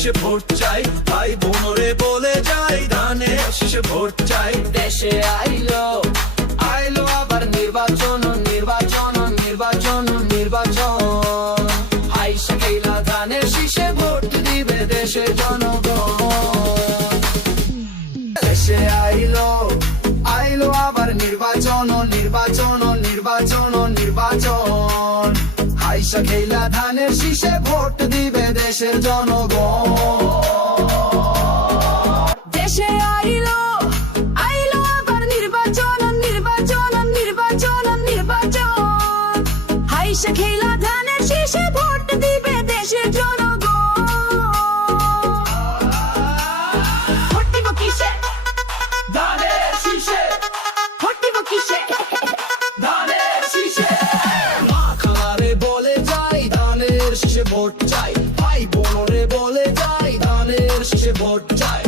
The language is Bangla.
শীষে ভোট চাই, ভাই বোনরে বলে যাই ধানের শীষে ভোট চাই। দেশে আইলো আইলো আবার নির্বাচন নির্বাচন নির্বাচন নির্বাচন, আইসা খেলা ধানের শীষে ভোট দিবে দেশের জনগণ। দেশে আইলো আইলো আবার নির্বাচন নির্বাচন নির্বাচন নির্বাচন, আইসা খেলা ধানের শীষে ভোট দিবে দেশের জনগণ। দেশে আইলো আইলো আবার নির্বাচন নির্বাচন নির্বাচন নির্বাচন, আইসা খেলা ধানের শীষে ভোট দিবে দেশের জনগণ। ভোট দিব কিসে? ধানের শীষে, ভোট দিব কিসে? ধানের শীষে। মা খালারে বলে যাই ধানের শীষে ভোট চাই, ভাই বোনরে বলে যাই ধানের শীষে ভোট চাই।